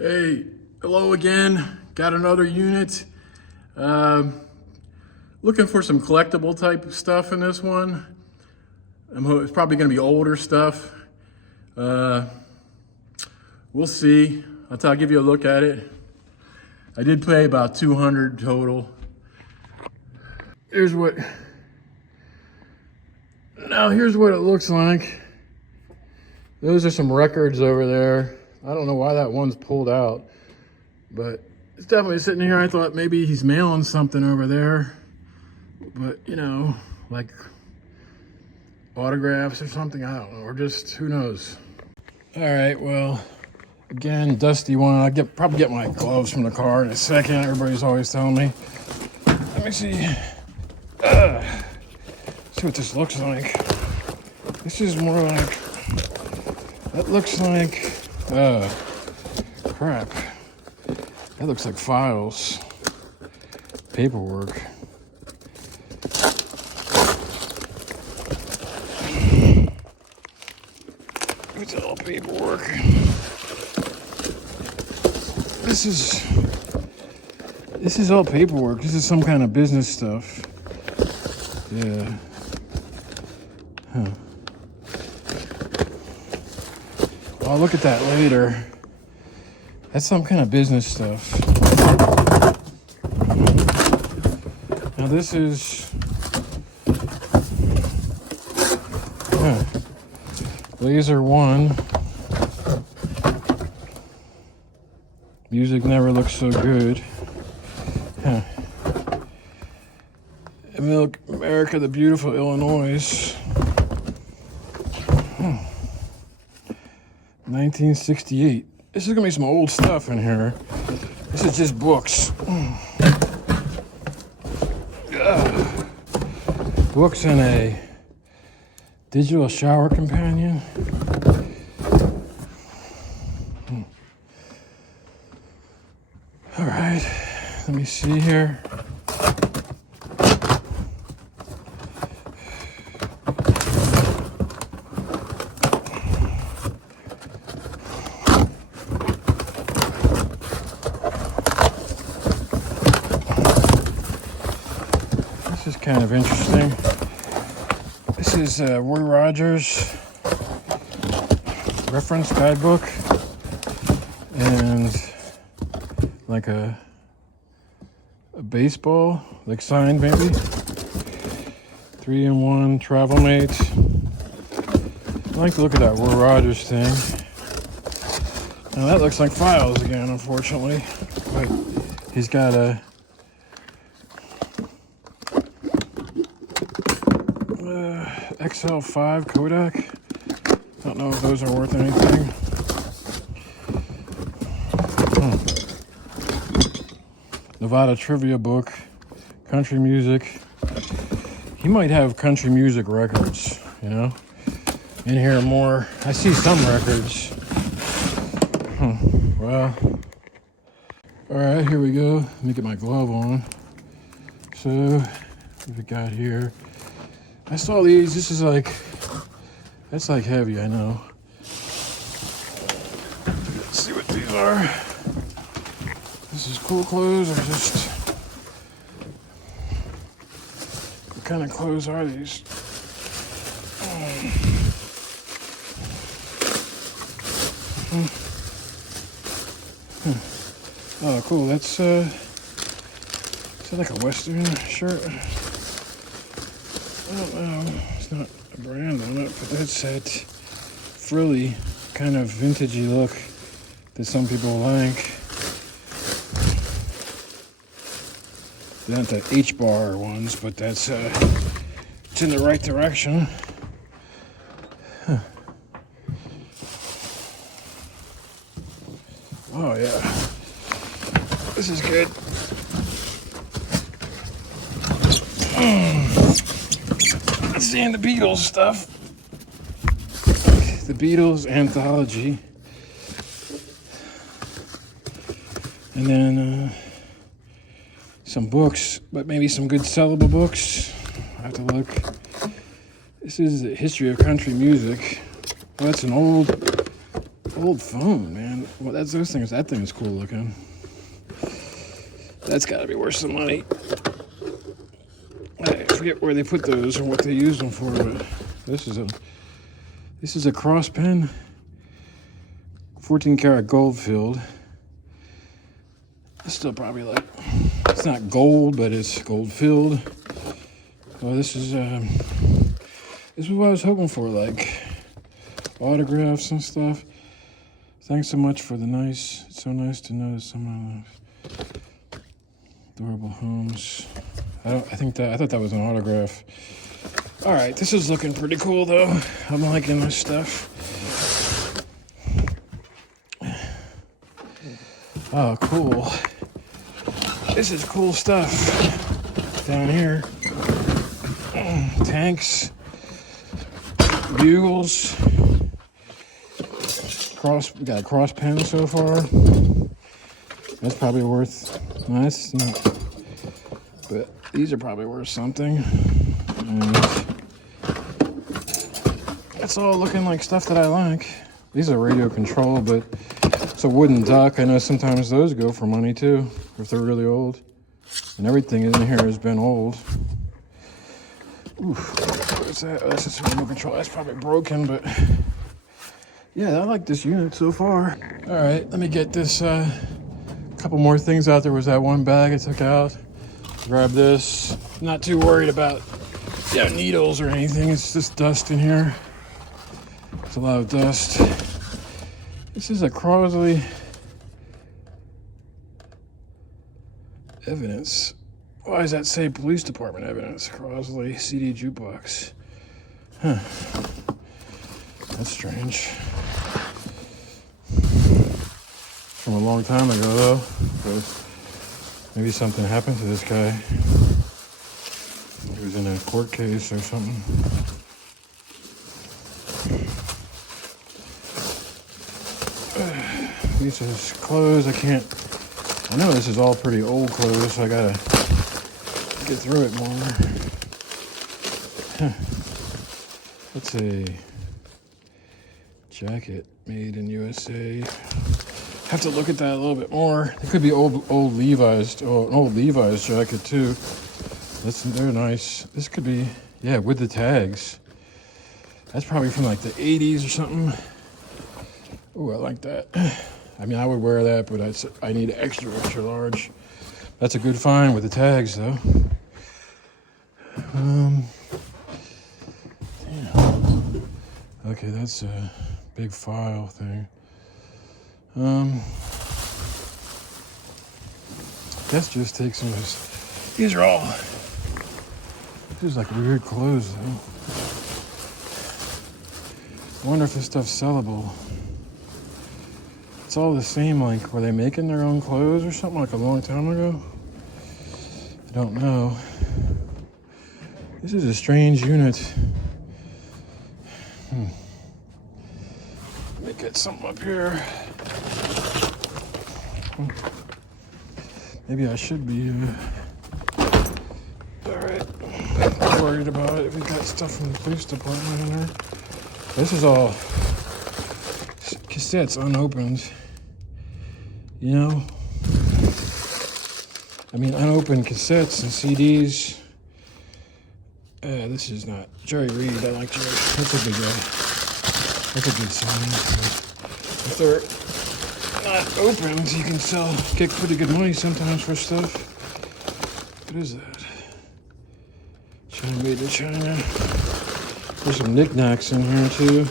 Hey, hello again. Got another unit. Looking for some collectible type stuff in this one. It's probably going to be older stuff. We'll see. I'll give you a look at it. I did pay about 200 total. Here's what it looks like. Those are some records over there. I don't know why that one's pulled out, but it's definitely sitting here. I thought maybe he's mailing something over there, but you know, like autographs or something. I don't know, or just who knows. All right, well, again, dusty one. I'll probably get my gloves from the car in a second. Everybody's always telling me. Let me see. See what this looks like. This is more like. That looks like. Crap. That looks like files. Paperwork. It's all paperwork. This is all paperwork. This is some kind of business stuff. Yeah. Huh. I'll look at that later. That's some kind of business stuff. Now this is Laser 1. Music never looks so good. America the Beautiful, Illinois. 1968. This is gonna be some old stuff in here. This is just books. Books and a digital shower companion. All right, let me see here. This is kind of interesting. This is Roy Rogers reference guidebook and like a baseball, like signed maybe. 3-in-1 travel mate. I like to look at that Roy Rogers thing. Now that looks like files again, unfortunately. But he's got a XL5 Kodak. Don't know if those are worth anything. Nevada trivia book, country music. He might have country music records, you know. In here more. I see some records. Well, all right, here we go. Let me get my glove on. So, what we got here? I saw these. This is like, that's like heavy, I know. Let's see what these are. This is cool clothes or just, what kind of clothes are these? Oh, cool. That's is that like a Western shirt? I don't know. It's not a brand on it, but that's that frilly kind of vintagey look that some people like. They're not the H-bar ones, but that's it's in the right direction. Huh. Oh yeah, this is good. Seeing the Beatles stuff. The Beatles anthology. And then some books, but maybe some good sellable books. I have to look. This is the history of country music. Oh, that's an old phone, man. Well, that's those things. That thing is cool looking. That's got to be worth some money. I forget where they put those or what they used them for, but this is a cross pen, 14 karat gold filled. It's still probably like, it's not gold, but it's gold filled. Well, this is what I was hoping for, like autographs and stuff. Thanks so much for the nice. It's so nice to notice some adorable homes. I thought that was an autograph. All right, this is looking pretty cool though. I'm liking this stuff. Oh, cool. This is cool stuff down here. Tanks, bugles. We got a cross pen so far. That's probably worth. No, that's not. But these are probably worth something. And it's all looking like stuff that I like. These are radio control, but it's a wooden duck. I know sometimes those go for money too, if they're really old. And everything in here has been old. Oof, what is that? Oh, that's just a remote control. That's probably broken, but yeah, I like this unit so far. All right, let me get this couple more things out. There was that one bag I took out. Grab this. Not too worried about needles or anything. It's just dust in here. It's a lot of dust. This is a Crosley evidence. Why does that say police department evidence? Crosley CD jukebox. Huh. That's strange. From a long time ago though. But maybe something happened to this guy. He was in a court case or something. These is clothes. I know this is all pretty old clothes, so I gotta get through it more. What's a jacket made in USA? Have to look at that a little bit more. It could be old Levi's, an old Levi's jacket too. They're nice. This could be, yeah, with the tags. That's probably from like the 80s or something. Oh, I like that. I mean, I would wear that, but I need extra large. That's a good find with the tags though. Yeah. Okay, that's a big file thing. Let's just take some of this. These are all. These are like weird clothes though. I wonder if this stuff's sellable. It's all the same, like, were they making their own clothes or something like a long time ago? I don't know. This is a strange unit. Let me get something up here. Maybe I should be, alright. Not worried about it if we got stuff from the police department in there. This is all cassettes unopened. You know? I mean, unopened cassettes and CDs. This is not Jerry Reed. I like Jerry. That's a good sign. If they're not opened, you can get pretty good money sometimes for stuff. What is that? China made in China. There's some knickknacks in here too.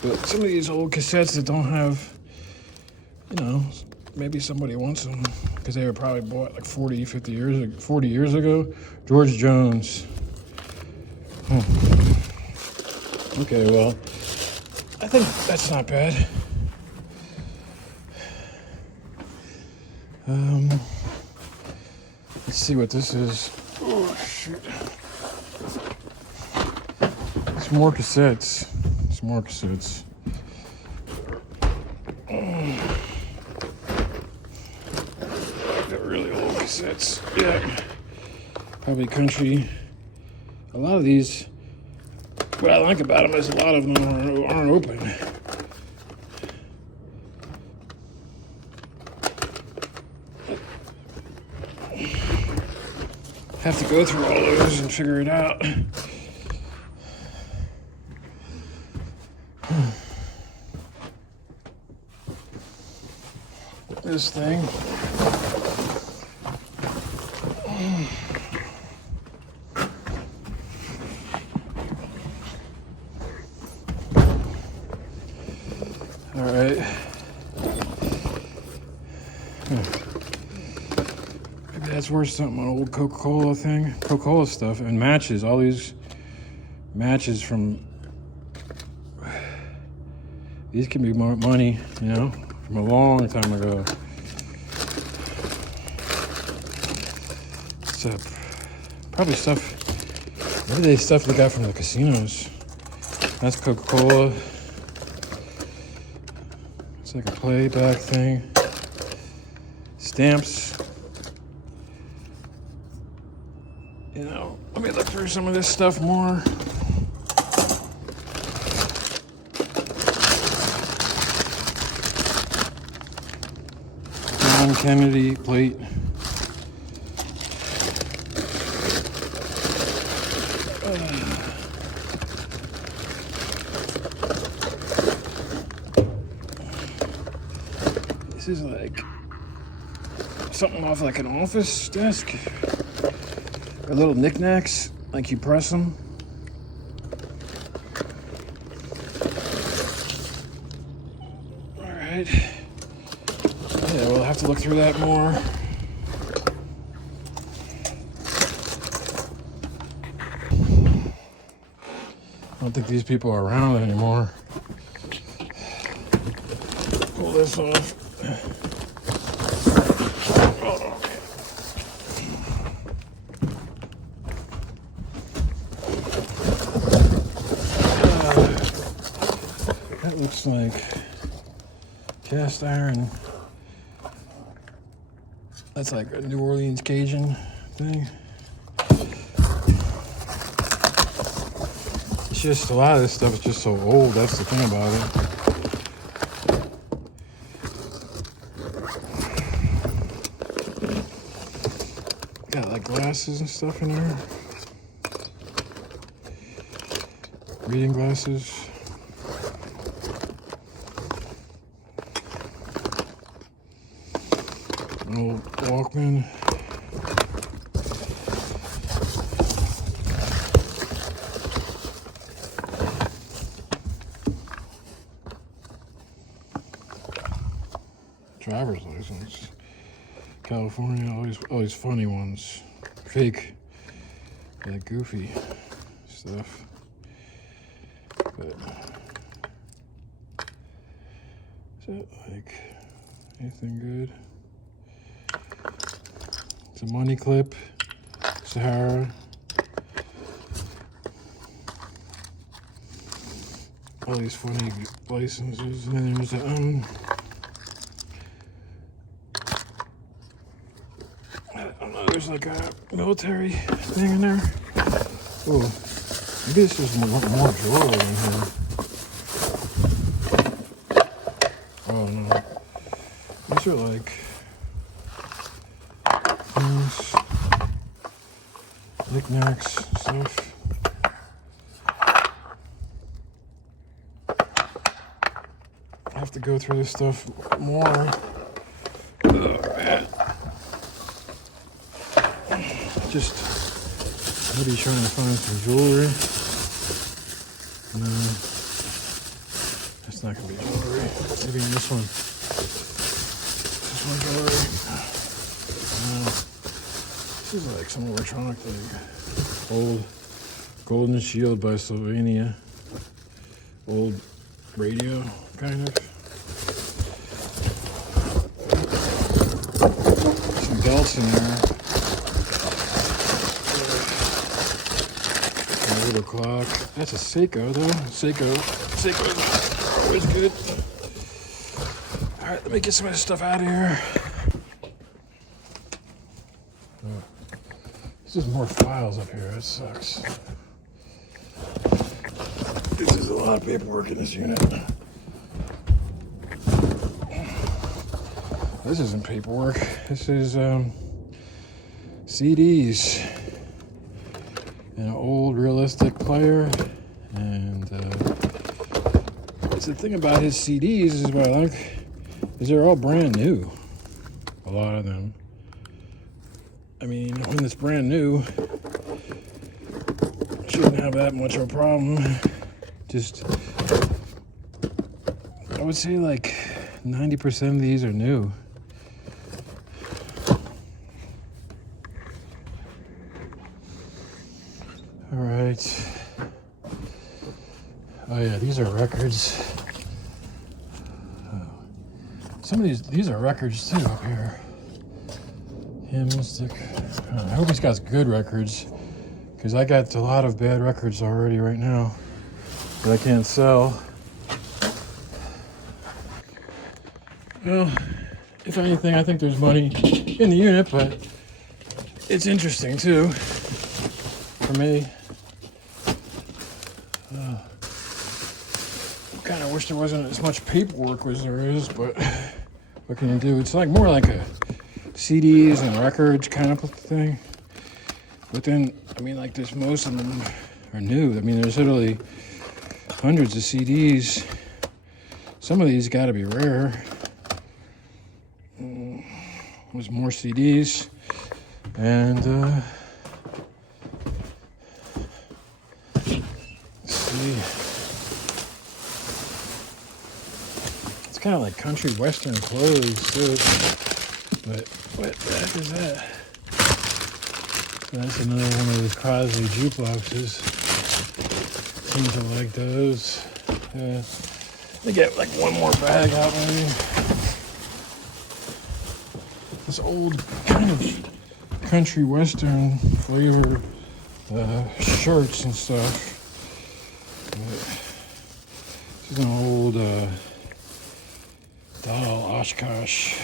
But some of these old cassettes that don't have, you know, maybe somebody wants them because they were probably bought like 40 years ago. George Jones. Okay, well, I think that's not bad. Let's see what this is. Oh, shoot. Some more cassettes. Got really old cassettes. Yeah. Probably country. A lot of these, what I like about them is a lot of them aren't open. have to go through all those and figure it out. This thing. All right. Maybe that's worth something. An old Coca-Cola thing, Coca-Cola stuff, and matches. All these matches from these can be more money, you know, from a long time ago. It's probably stuff. Maybe they stuff they got from the casinos. That's Coca-Cola. It's like a playback thing. Stamps. You know, let me look through some of this stuff more. John Kennedy plate. This is like something off like an office desk. Or little knickknacks, like you press them. All right. Yeah, we'll have to look through that more. I don't think these people are around anymore. Pull this off. That looks like cast iron. That's like a New Orleans Cajun thing. It's just a lot of this stuff is just so old. That's the thing about it. Got like glasses and stuff in there. Reading glasses. An old Walkman. Driver's license. California, all these funny ones. Fake. Like goofy stuff. But is that like anything good? It's a money clip, Sahara. All these funny licenses, and then there's a I don't know, there's like a military thing in there. Oh, maybe this is more jewelry in here. Oh no, these are like things, knickknacks, stuff. I have to go through this stuff more. Just maybe trying to find some jewelry. No, that's not gonna be jewelry. Maybe in this one. This one jewelry. No, this is like some electronic thing. Old Golden Shield by Sylvania. Old radio, kind of. Some belts in there. A little clock. That's a Seiko though. Seiko's always good. All right, let me get some of this stuff out of here. There's just more files up here. That sucks. This is a lot of paperwork in this unit. This isn't paperwork. This is CDs. and an old realistic player. And it's the thing about his CDs is what I like is they're all brand new. A lot of them. I mean, when it's brand new, shouldn't have that much of a problem. Just, I would say like 90% of these are new. All right. Oh yeah, these are records. Some of these are records too up here. Mystic. I hope he's got good records, because I got a lot of bad records already right now that I can't sell. Well, if anything, I think there's money in the unit, but it's interesting too for me. Kind of wish there wasn't as much paperwork as there is, but what can you do? It's like more like a CDs and records kind of thing. But then, I mean, like this, most of them are new. I mean, there's literally hundreds of CDs. Some of these got to be rare. There's more CDs, and let's see. It's kind of like country western clothes too. But what the heck is that? That's another one of those Crosley jukeboxes. Seem to like those. Let me get like one more bag out maybe. This old kind of country western flavor shirts and stuff. This is an old doll Oshkosh.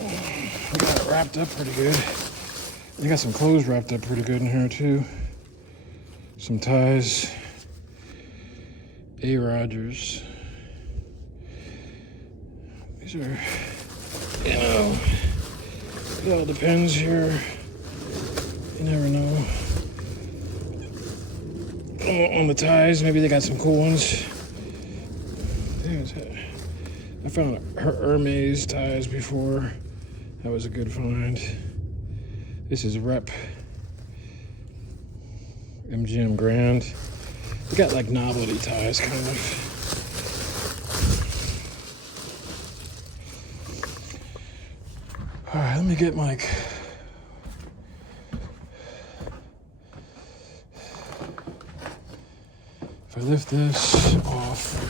I got it wrapped up pretty good. They got some clothes wrapped up pretty good in here too. Some ties. A. Rogers. These are, you know, it all depends here. You never know. On the ties, maybe they got some cool ones. I found Hermes ties before. That was a good find. This is Rep MGM Grand. They got like novelty ties, kind of. All right, let me get like. If I lift this off,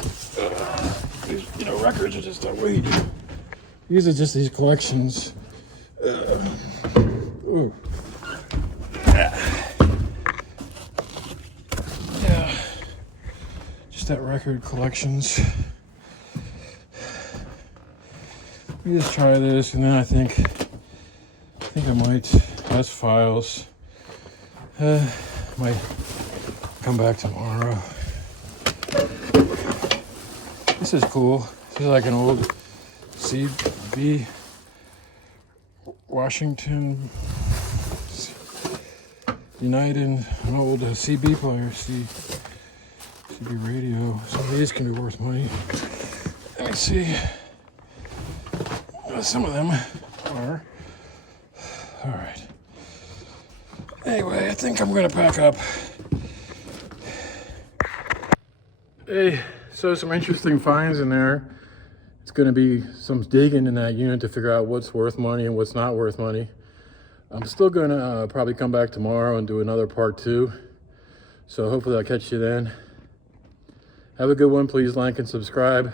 you know, records are just a weight. These are just these collections. Ooh. Yeah. Just that record collections. Let me just try this, and then I think I might. That's files. Might come back tomorrow. This is cool. This is like an old CB Washington United, an old CB player, CB radio. Some of these can be worth money. Let me see. Some of them are. All right. Anyway, I think I'm gonna pack up. Hey, so some interesting finds in there. It's gonna be some digging in that unit to figure out what's worth money and what's not worth money. I'm still gonna probably come back tomorrow and do another part 2. So hopefully I'll catch you then. Have a good one. Please like and subscribe.